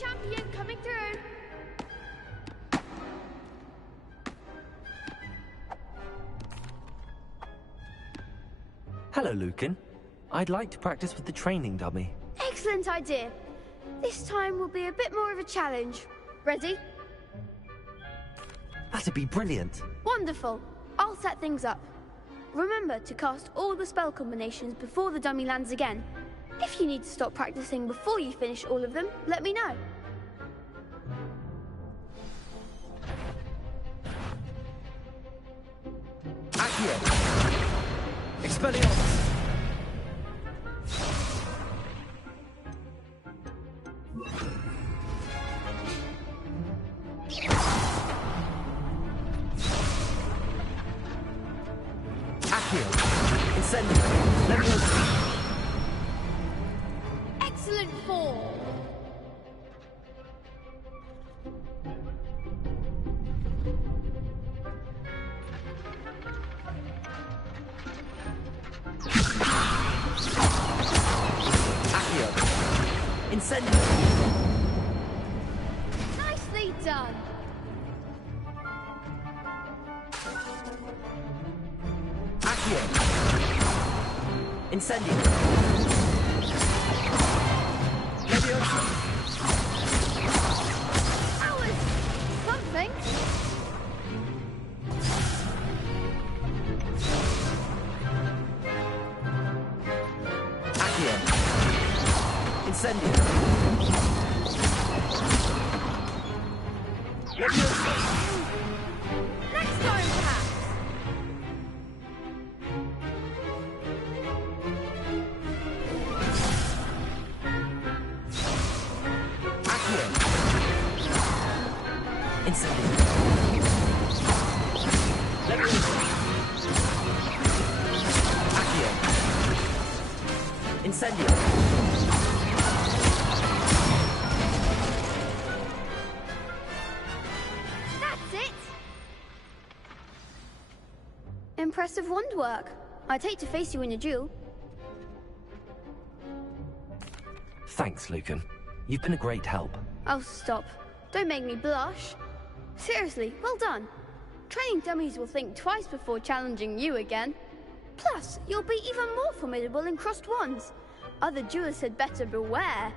champion coming through. Hello, Lucan. I'd like to practice with the training dummy. Excellent idea. This time will be a bit more of a challenge. Ready? That'd be brilliant. Wonderful. I'll set things up. Remember to cast all the spell combinations before the dummy lands again. If you need to stop practicing before you finish all of them, let me know. Accio! Expelliarmus! Excellent form. Accio! Incendio! Nicely done. Accio! Incendio! Leviosa! That was something. Accio! Incendio! Leviosa! Next time, perhaps. Incendio! Leviosa! Accio! Incendio! That's it. Impressive wand work. I'd hate to face you in a duel. Thanks, Lucan. You've been a great help. Oh, stop. Don't make me blush. Seriously, well done. Training dummies will think twice before challenging you again. Plus, you'll be even more formidable in crossed wands. Other duelists had better beware.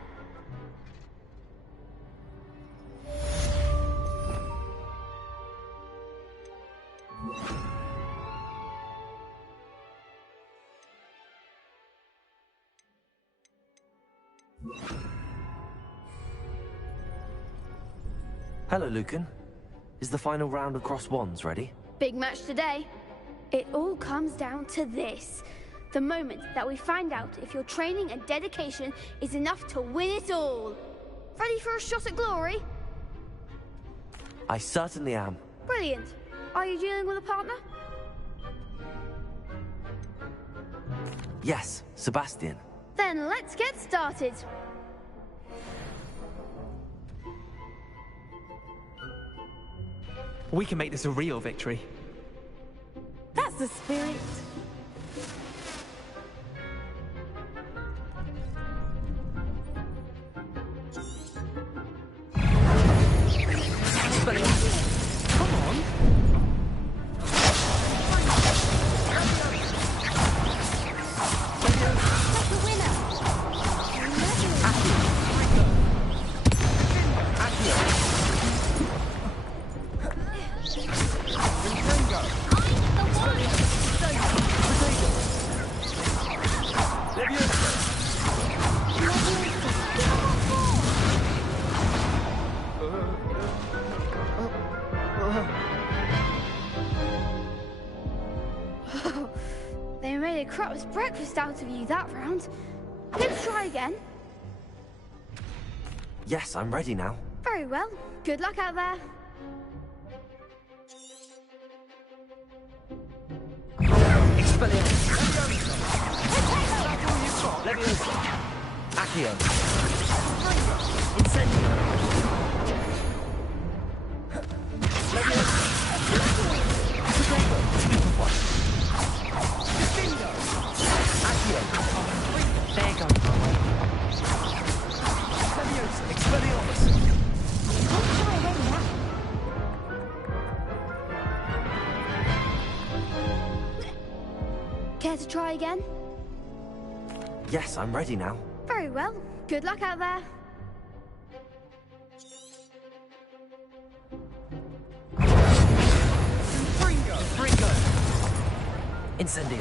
Hello, Lucan. Is the final round of cross wands ready? Big match today. It all comes down to this. The moment that we find out if your training and dedication is enough to win it all. Ready for a shot at glory? I certainly am. Brilliant. Are you dealing with a partner? Yes, Sebastian. Then let's get started. We can make this a real victory. That's the spirit. Come on. That's the winner. They made a crup's breakfast out of you that round. Let's try again. Yes, I'm ready now. Very well. Good luck out there. Expelliarmus! Leviosa! Accio! Incendio! Leviosa! Distingo! Accio! There you go. Leviosa! Expelliarmus! Care to try again? Yes, I'm ready now. Very well. Good luck out there. Fringo! Incendio.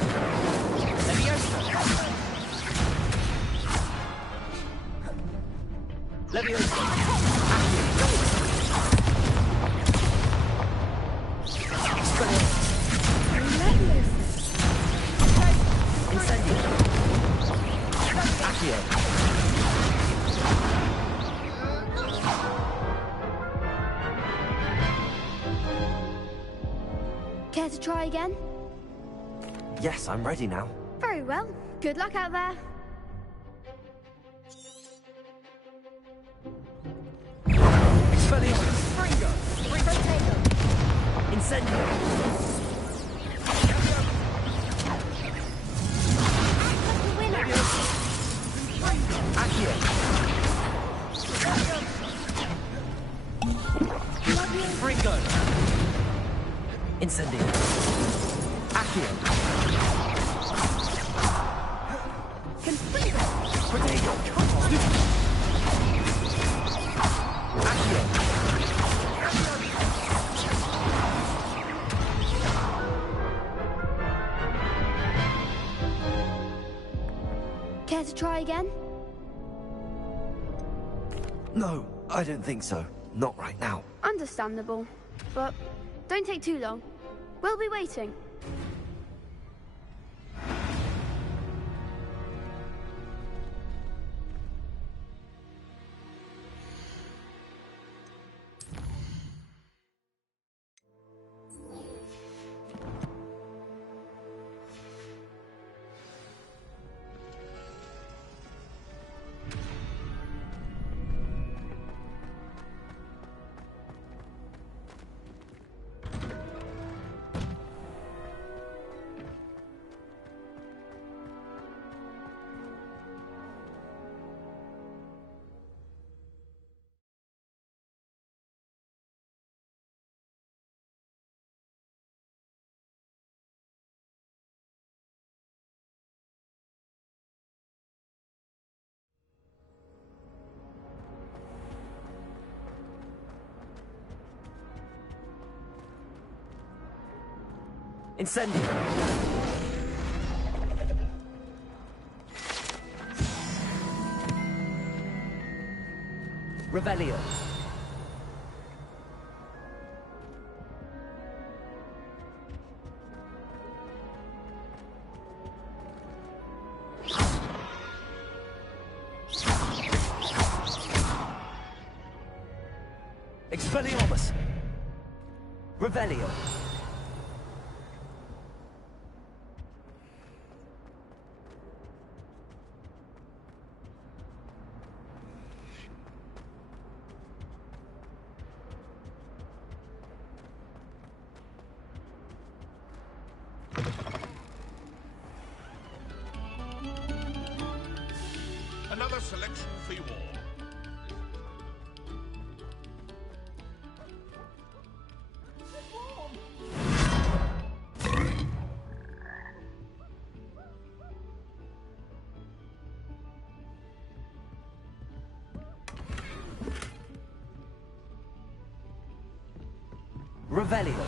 Care to try again? Yes, I'm ready now. Very well. Good luck out there. Incendio. Accio. Fringo! Incendio. Accio. Protego. Accio. Care to try again? No, I don't think so. Not right now. Understandable. But don't take too long. We'll be waiting. Incendio. Revelio. Expelliarmus. Revelio. Another selection for you all. Revelio.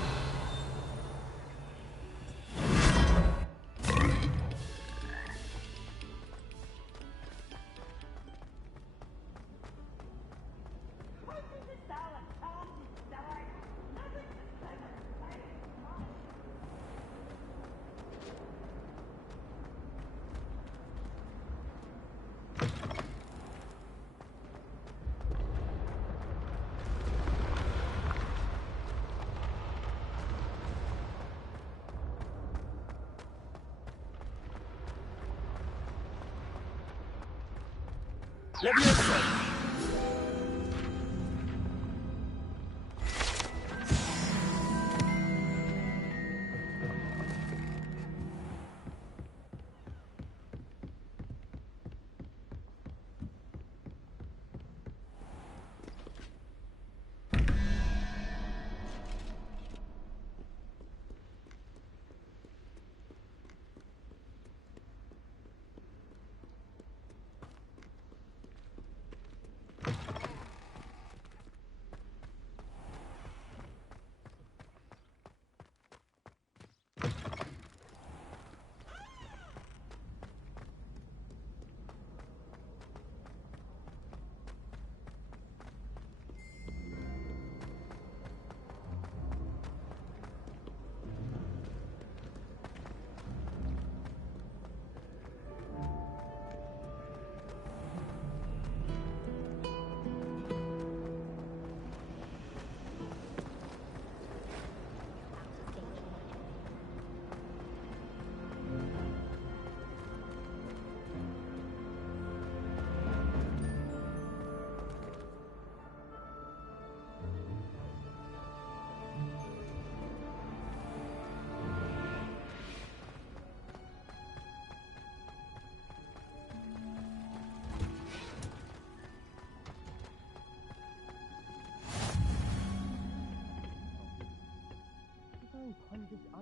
Leviosa.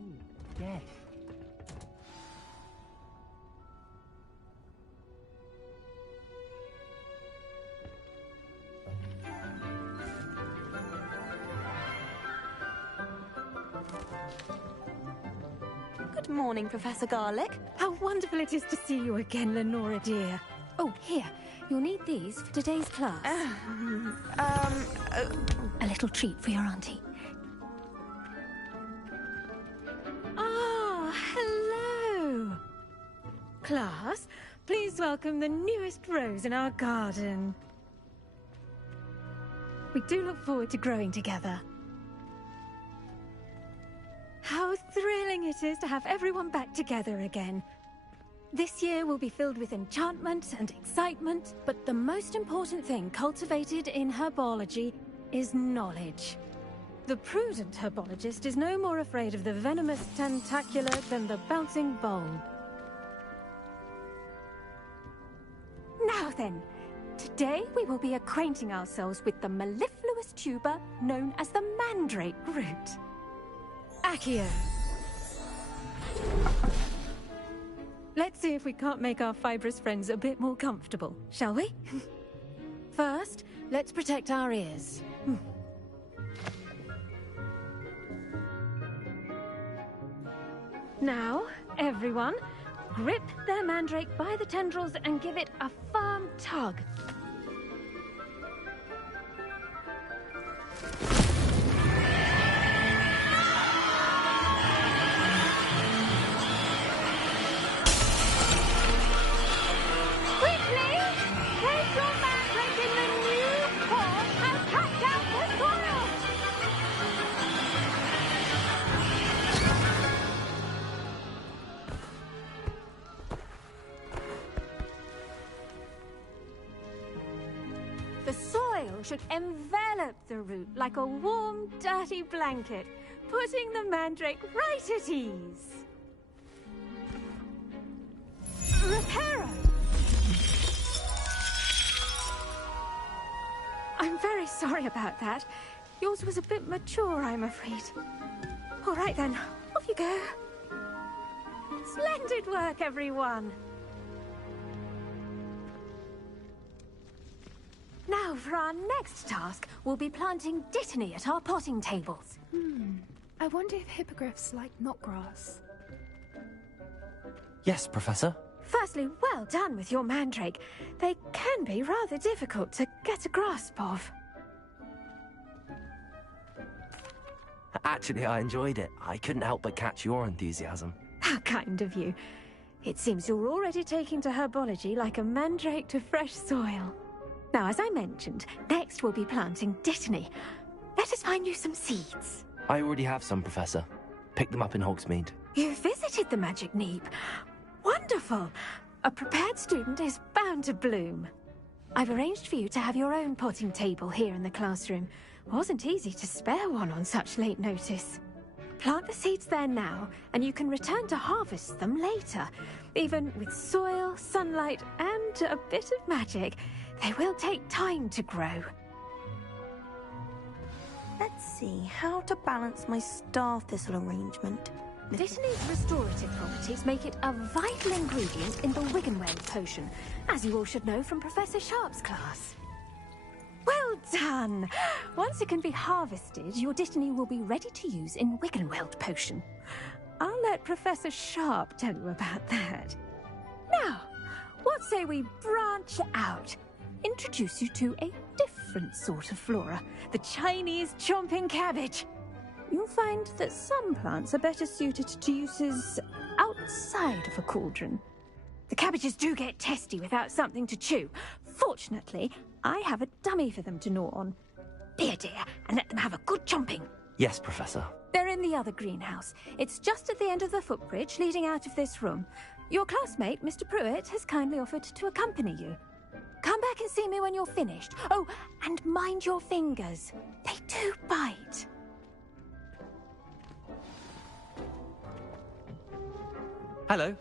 funny again. Good morning, Professor Garlic. How wonderful it is to see you again, Lenora dear. Oh, here. You'll need these for today's class. A little treat for your auntie. Ah, hello. Class, please welcome the newest rose in our garden. We do look forward to growing together. How thrilling it is to have everyone back together again. This year will be filled with enchantment and excitement, but the most important thing cultivated in herbology is knowledge. The prudent herbologist is no more afraid of the venomous tentacular than the bouncing bulb. Now then, today we will be acquainting ourselves with the mellifluous tuber known as the mandrake root. Accio. Let's see if we can't make our fibrous friends a bit more comfortable, shall we? First, let's protect our ears. Now, everyone, grip their mandrake by the tendrils and give it a firm tug. Should envelop the root like a warm, dirty blanket, putting the mandrake right at ease. Reparo! I'm very sorry about that. Yours was a bit mature, I'm afraid. All right then, off you go. Splendid work, everyone. Now, for our next task, we'll be planting dittany at our potting tables. I wonder if hippogriffs like knotgrass. Yes, Professor. Firstly, well done with your mandrake. They can be rather difficult to get a grasp of. Actually, I enjoyed it. I couldn't help but catch your enthusiasm. How kind of you. It seems you're already taking to herbology like a mandrake to fresh soil. Now, as I mentioned, next we'll be planting dittany. Let us find you some seeds. I already have some, Professor. Picked them up in Hogsmeade. You visited the Magic Neep. Wonderful. A prepared student is bound to bloom. I've arranged for you to have your own potting table here in the classroom. Wasn't easy to spare one on such late notice. Plant the seeds there now, and you can return to harvest them later. Even with soil, sunlight, and a bit of magic, they will take time to grow. Let's see how to balance my star thistle arrangement. Dittany's restorative properties make it a vital ingredient in the Wiggenweld potion, as you all should know from Professor Sharp's class. Well done! Once it can be harvested, your dittany will be ready to use in Wiggenweld potion. I'll let Professor Sharp tell you about that. Now, what say we branch out? Introduce you to a different sort of flora, the Chinese chomping cabbage. You'll find that some plants are better suited to uses outside of a cauldron. The cabbages do get testy without something to chew. Fortunately, I have a dummy for them to gnaw on. Here, dear, and let them have a good chomping. Yes, Professor. They're in the other greenhouse. It's just at the end of the footbridge leading out of this room. Your classmate, Mr. Pruitt, has kindly offered to accompany you. Come back and see me when you're finished. Oh, and mind your fingers. They do bite. Hello.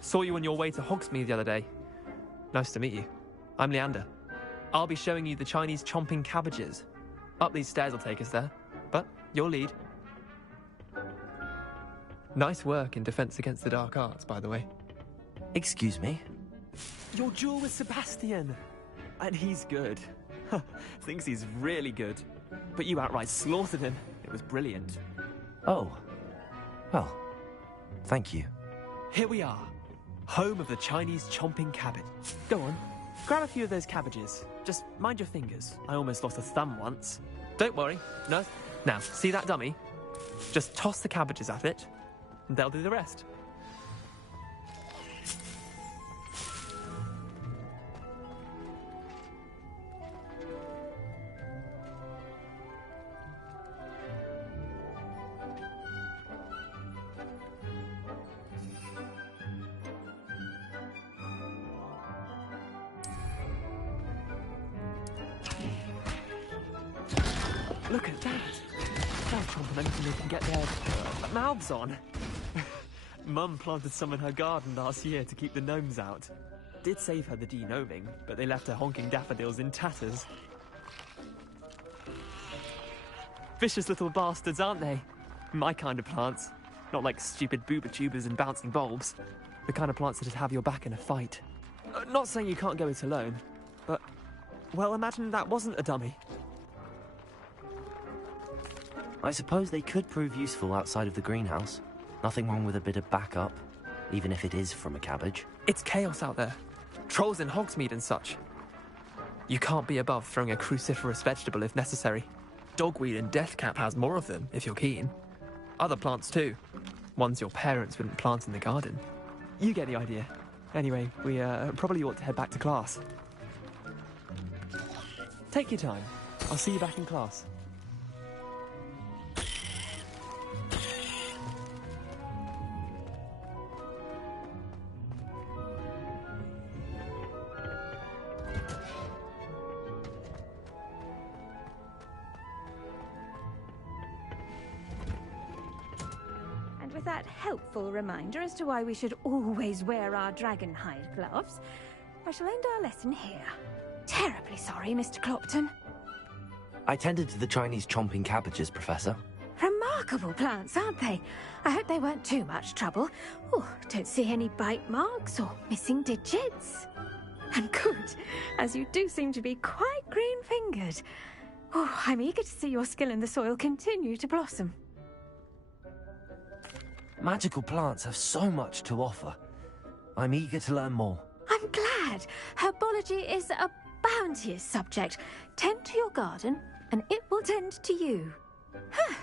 Saw you on your way to Hogsmeade the other day. Nice to meet you. I'm Leander. I'll be showing you the Chinese chomping cabbages. Up these stairs will take us there, but you'll lead. Nice work in Defense Against the Dark Arts, by the way. Excuse me? Your duel with Sebastian! And he's good. Thinks he's really good. But you outright slaughtered him. It was brilliant. Oh. Well, thank you. Here we are. Home of the Chinese chomping cabbage. Go on, grab a few of those cabbages. Just mind your fingers. I almost lost a thumb once. Don't worry. No. Now, see that dummy? Just toss the cabbages at it, and they'll do the rest. Look at that! They'll chomp on anything they can get their mouths on. Mum planted some in her garden last year to keep the gnomes out. Did save her the de-gnoming, but they left her honking daffodils in tatters. Vicious little bastards, aren't they? My kind of plants. Not like stupid booba tubers and bouncing bulbs. The kind of plants that'd have your back in a fight. Not saying you can't go it alone, but... well, imagine that wasn't a dummy. I suppose they could prove useful outside of the greenhouse. Nothing wrong with a bit of backup, even if it is from a cabbage. It's chaos out there. Trolls in Hogsmeade and such. You can't be above throwing a cruciferous vegetable if necessary. Dogweed and deathcap has more of them, if you're keen. Other plants too. Ones your parents wouldn't plant in the garden. You get the idea. Anyway, we probably ought to head back to class. Take your time. I'll see you back in class. With that helpful reminder as to why we should always wear our dragon hide gloves, I shall end our lesson here. Terribly sorry, Mr. Clopton. I tended to the Chinese chomping cabbages, Professor. Remarkable plants, aren't they? I hope they weren't too much trouble. Oh, don't see any bite marks or missing digits. And good, as you do seem to be quite green-fingered. Oh, I'm eager to see your skill in the soil continue to blossom. Magical plants have so much to offer. I'm eager to learn more. I'm glad. Herbology is a bounteous subject. Tend to your garden, and it will tend to you. Huh.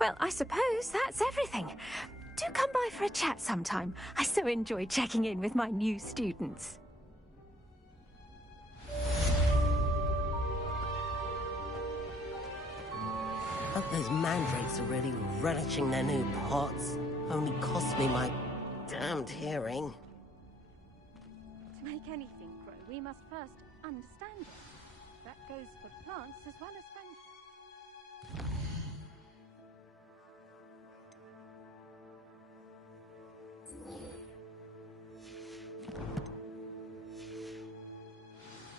Well, I suppose that's everything. Do come by for a chat sometime. I so enjoy checking in with my new students. Hope those mandrakes are really relishing their new pots. Only cost me my damned hearing. To make anything grow, we must first understand it. That goes for plants as well as friendship.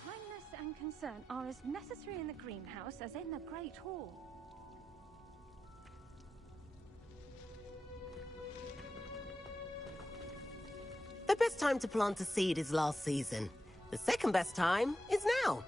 Kindness and concern are as necessary in the greenhouse as in the Great Hall. The best time to plant a seed is last season. The second best time is now.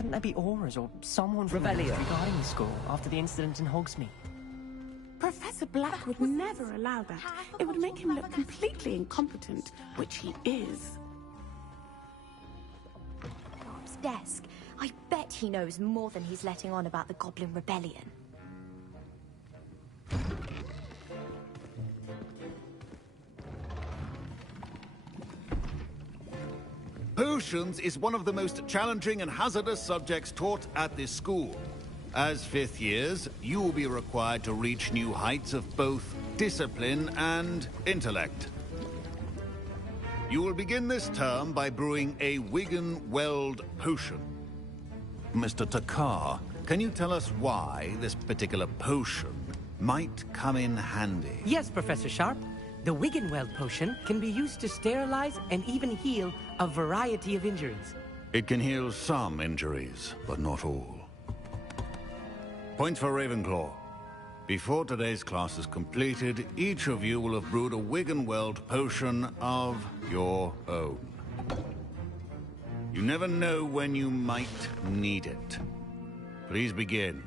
Shouldn't there be aurors or someone from Rebellion. regarding the school after the incident in Hogsmeade? Professor Black would never allow that. It would make him look completely incompetent, which he is. Sharp's desk. I bet he knows more than he's letting on about the Goblin Rebellion. Potions is one of the most challenging and hazardous subjects taught at this school. As fifth years, you will be required to reach new heights of both discipline and intellect. You will begin this term by brewing a Wigan-Weld potion. Mr. Takar, can you tell us why this particular potion might come in handy? Yes, Professor Sharp. The Wiggenweld potion can be used to sterilize and even heal a variety of injuries. It can heal some injuries, but not all. Point for Ravenclaw. Before today's class is completed, each of you will have brewed a Wiggenweld potion of your own. You never know when you might need it. Please begin.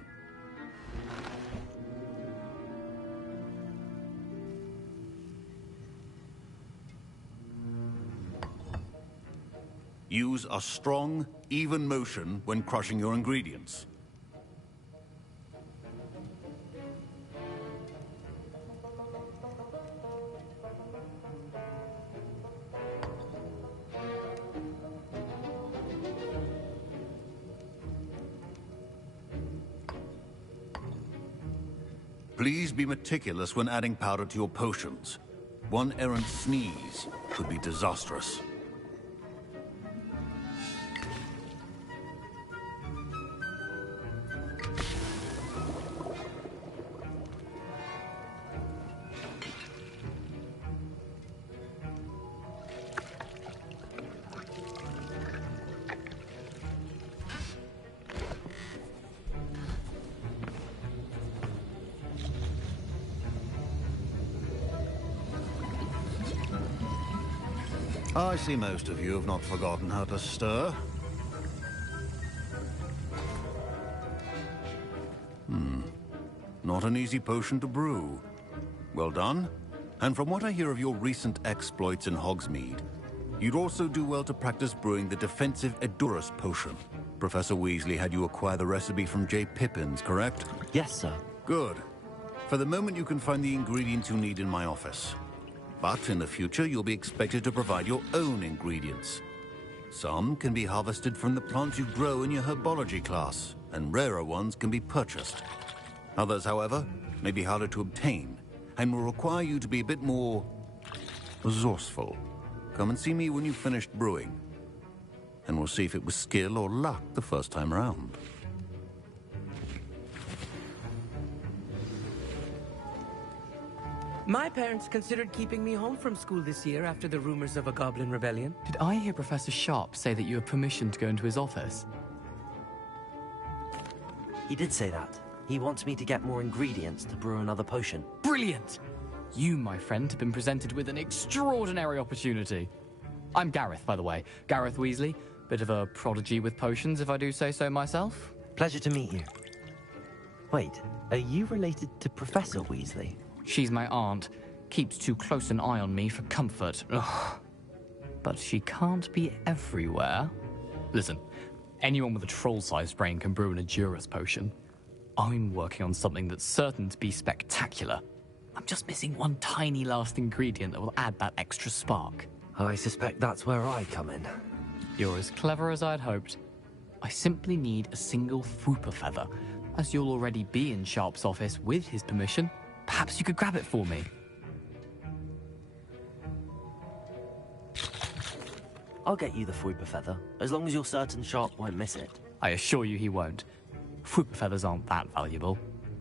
Use a strong, even motion when crushing your ingredients. Please be meticulous when adding powder to your potions. One errant sneeze could be disastrous. I see most of you have not forgotten how to stir. Not an easy potion to brew. Well done. And from what I hear of your recent exploits in Hogsmeade, you'd also do well to practice brewing the defensive Edurus potion. Professor Weasley had you acquire the recipe from J. Pippins, correct? Yes, sir. Good. For the moment, you can find the ingredients you need in my office. But in the future, you'll be expected to provide your own ingredients. Some can be harvested from the plants you grow in your herbology class, and rarer ones can be purchased. Others, however, may be harder to obtain, and will require you to be a bit more resourceful. Come and see me when you've finished brewing, and we'll see if it was skill or luck the first time around. My parents considered keeping me home from school this year after the rumors of a Goblin Rebellion. Did I hear Professor Sharp say that you have permission to go into his office? He did say that. He wants me to get more ingredients to brew another potion. Brilliant! You, my friend, have been presented with an extraordinary opportunity. I'm Gareth, by the way. Gareth Weasley. Bit of a prodigy with potions, if I do say so myself. Pleasure to meet you. Wait, are you related to Professor Weasley? She's my aunt. Keeps too close an eye on me for comfort. Ugh. But she can't be everywhere. Listen, anyone with a troll-sized brain can brew an Edurus potion. I'm working on something that's certain to be spectacular. I'm just missing one tiny last ingredient that will add that extra spark. I suspect that's where I come in. You're as clever as I'd hoped. I simply need a single Fwooper feather. As you'll already be in Sharp's office with his permission, perhaps you could grab it for me. I'll get you the Fwooper feather, as long as you're certain Sharp won't miss it. I assure you he won't. Fwooper feathers aren't that valuable.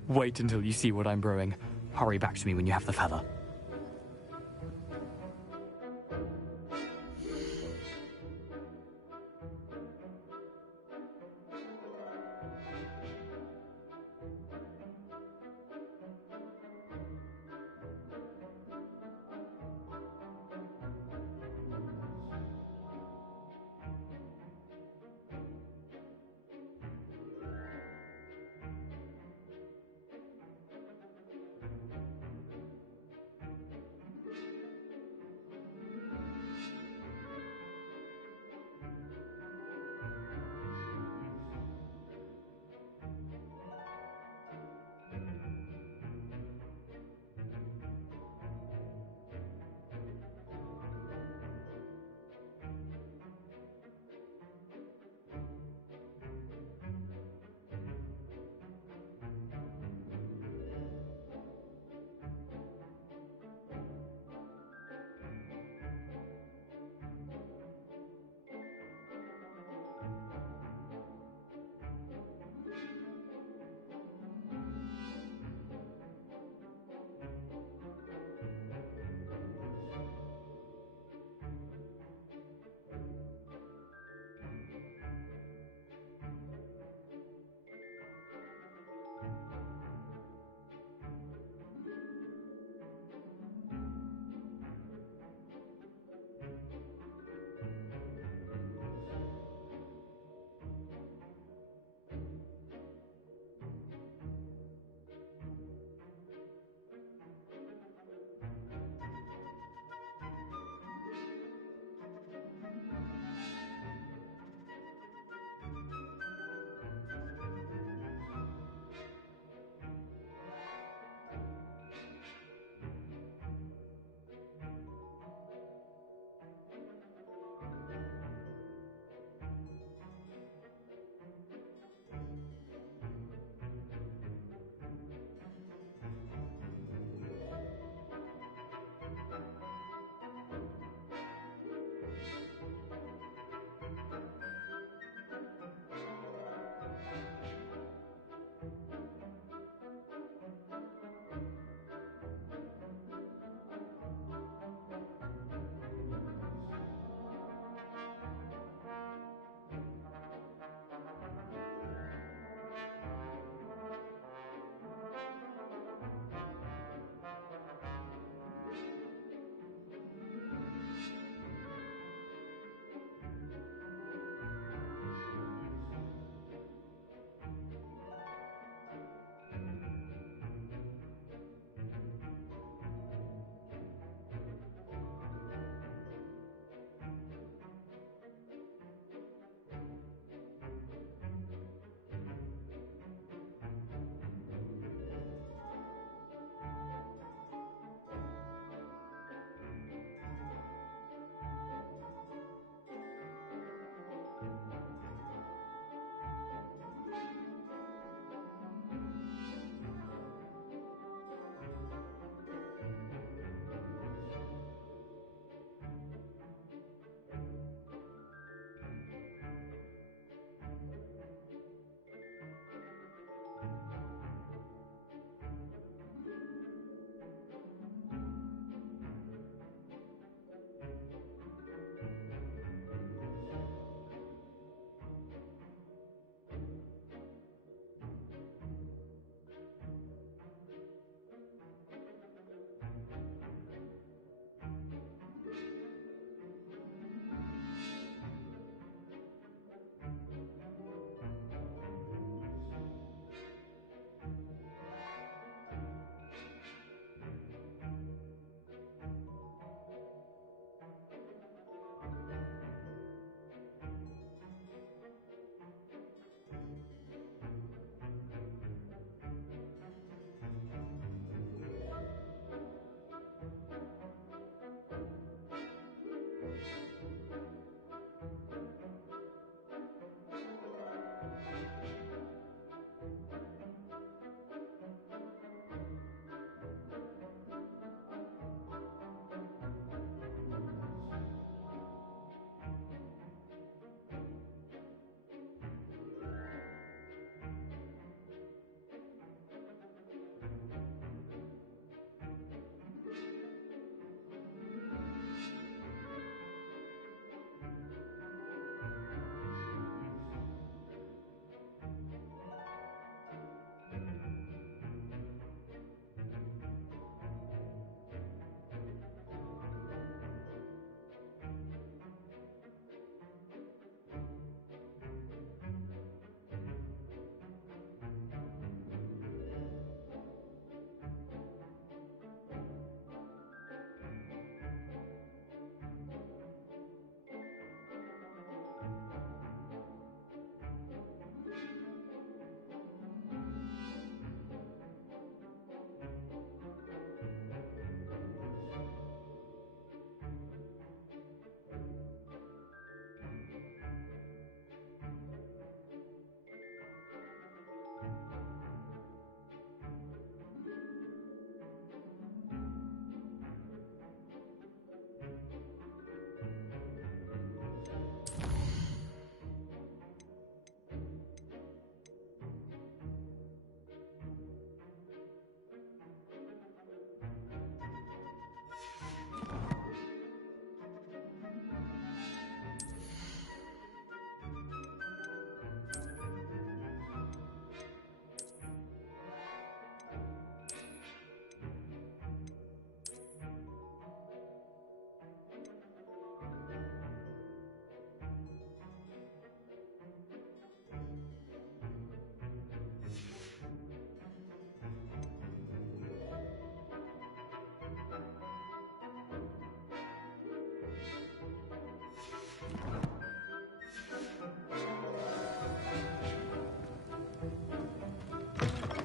Wait until you see what I'm brewing. Hurry back to me when you have the feather.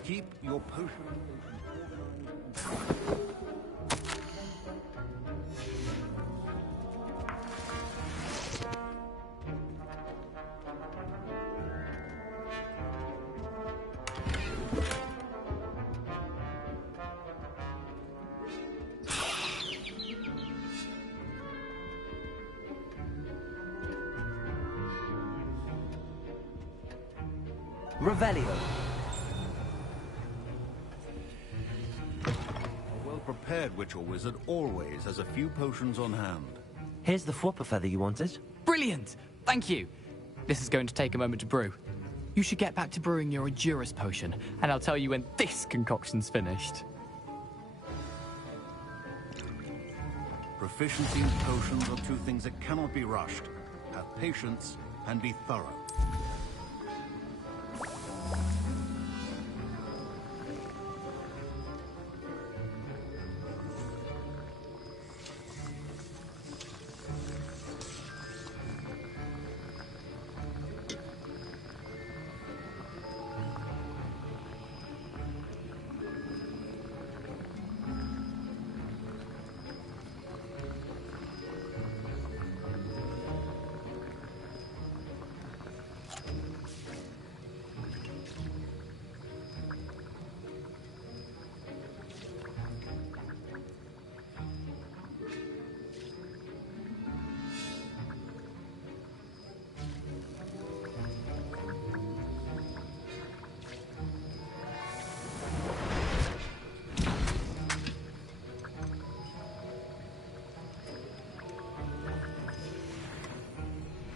Keep your potion. Revelio. A well-prepared witch or wizard always has a few potions on hand. Here's the Flopper feather you wanted. Brilliant! Thank you. This is going to take a moment to brew. You should get back to brewing your Endurus potion, and I'll tell you when this concoction's finished. Proficiency in potions are two things that cannot be rushed. Have patience and be thorough.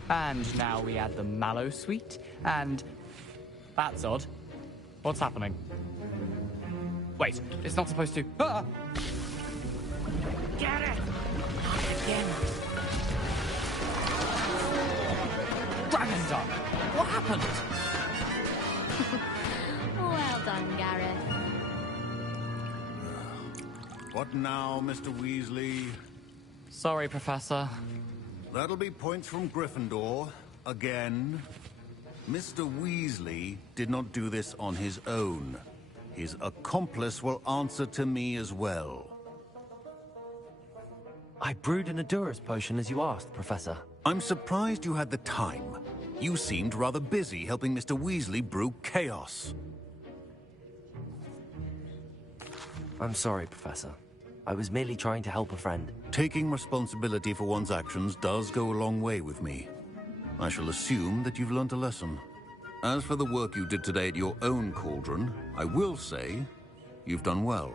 And now we add the mallow sweet, and... That's odd. What's happening? Wait, it's not supposed to... Ah! Get it! Again. Dragon's up! What happened? Well done, Gareth. What now, Mr. Weasley? Sorry, Professor. That'll be points from Gryffindor. Again. Mr. Weasley did not do this on his own. His accomplice will answer to me as well. I brewed an Endurus potion as you asked, Professor. I'm surprised you had the time. You seemed rather busy helping Mr. Weasley brew chaos. I'm sorry, Professor. I was merely trying to help a friend. Taking responsibility for one's actions does go a long way with me. I shall assume that you've learnt a lesson. As for the work you did today at your own cauldron, I will say you've done well.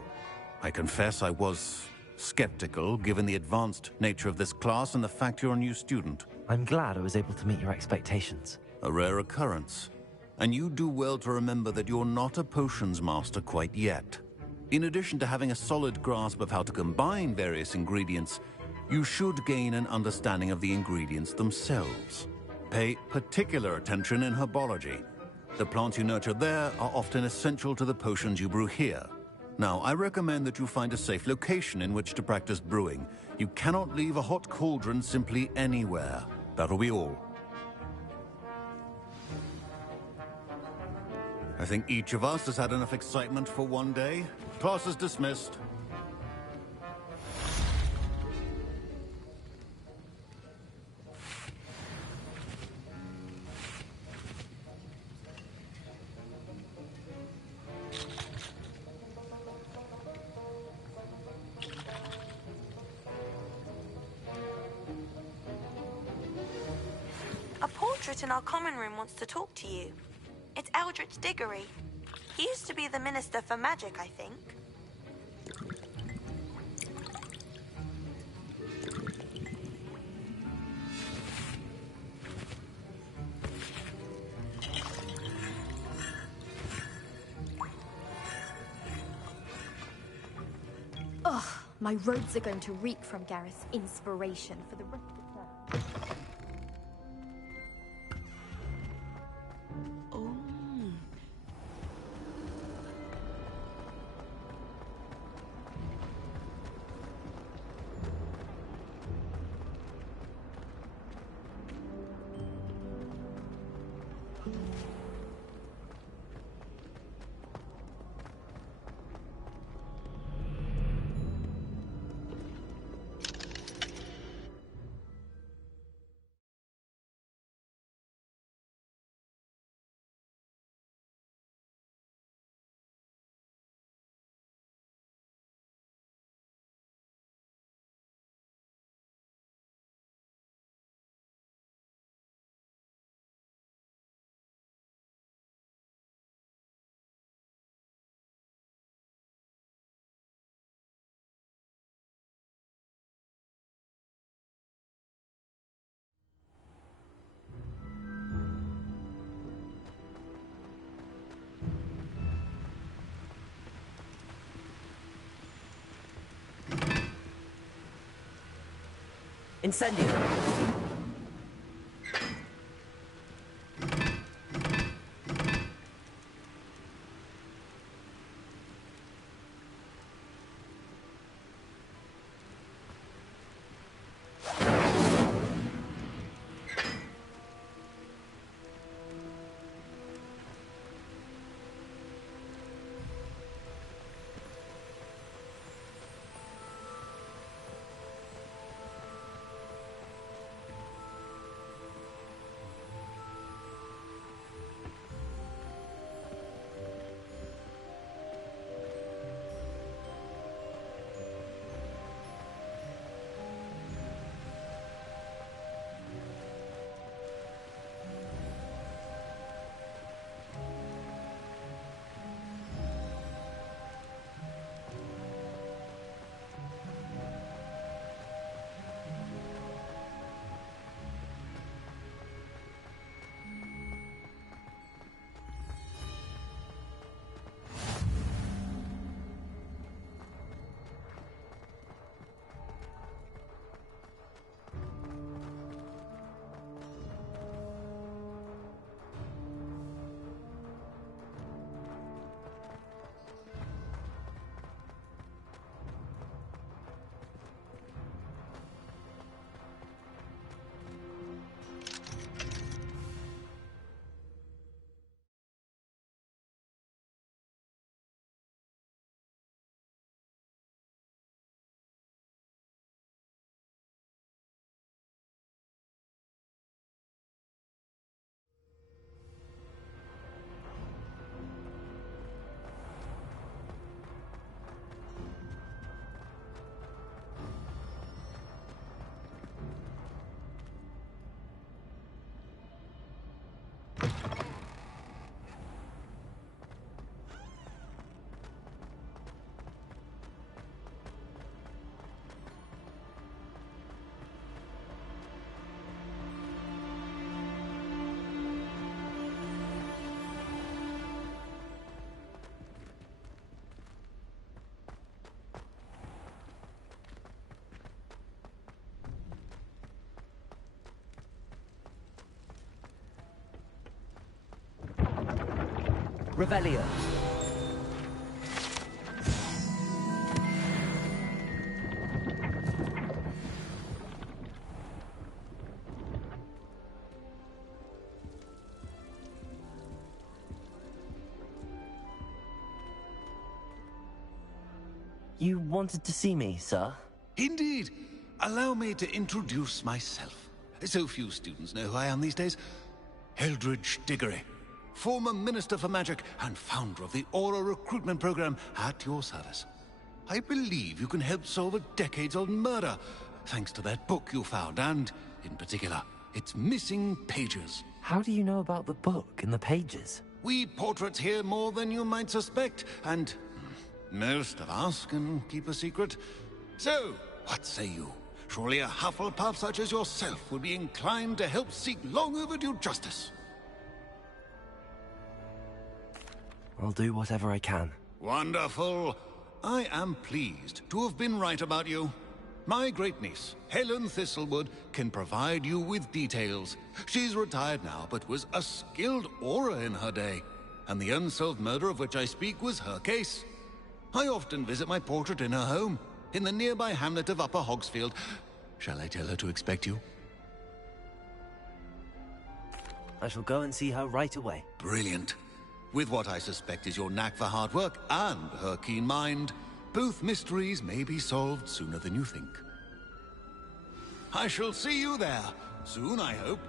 I confess I was skeptical, given the advanced nature of this class and the fact you're a new student. I'm glad I was able to meet your expectations. A rare occurrence. And you do well to remember that you're not a potions master quite yet. In addition to having a solid grasp of how to combine various ingredients, you should gain an understanding of the ingredients themselves. Pay particular attention in herbology. The plants you nurture there are often essential to the potions you brew here. Now, I recommend that you find a safe location in which to practice brewing. You cannot leave a hot cauldron simply anywhere. That'll be all. I think each of us has had enough excitement for one day. Class is dismissed. A portrait in our common room wants to talk to you. It's Eldritch Diggory. He used to be the Minister for Magic, I think. Ugh, my robes are going to reek from Gareth's inspiration for the rest of the term. Incendio. Revelio. You wanted to see me, sir? Indeed. Allow me to introduce myself. So few students know who I am these days. Eldridge Diggory, former Minister for Magic and founder of the Aura recruitment program, at your service. I believe you can help solve a decades-old murder, thanks to that book you found, and, in particular, its missing pages. How do you know about the book and the pages? We portraits hear more than you might suspect, and most of us can keep a secret. So, what say you? Surely a Hufflepuff such as yourself would be inclined to help seek long overdue justice. I'll do whatever I can. Wonderful. I am pleased to have been right about you. My great-niece, Helen Thistlewood, can provide you with details. She's retired now, but was a skilled aura in her day. And the unsolved murder of which I speak was her case. I often visit my portrait in her home, in the nearby hamlet of Upper Hogsfield. Shall I tell her to expect you? I shall go and see her right away. Brilliant. With what I suspect is your knack for hard work and her keen mind, both mysteries may be solved sooner than you think. I shall see you there, soon I hope.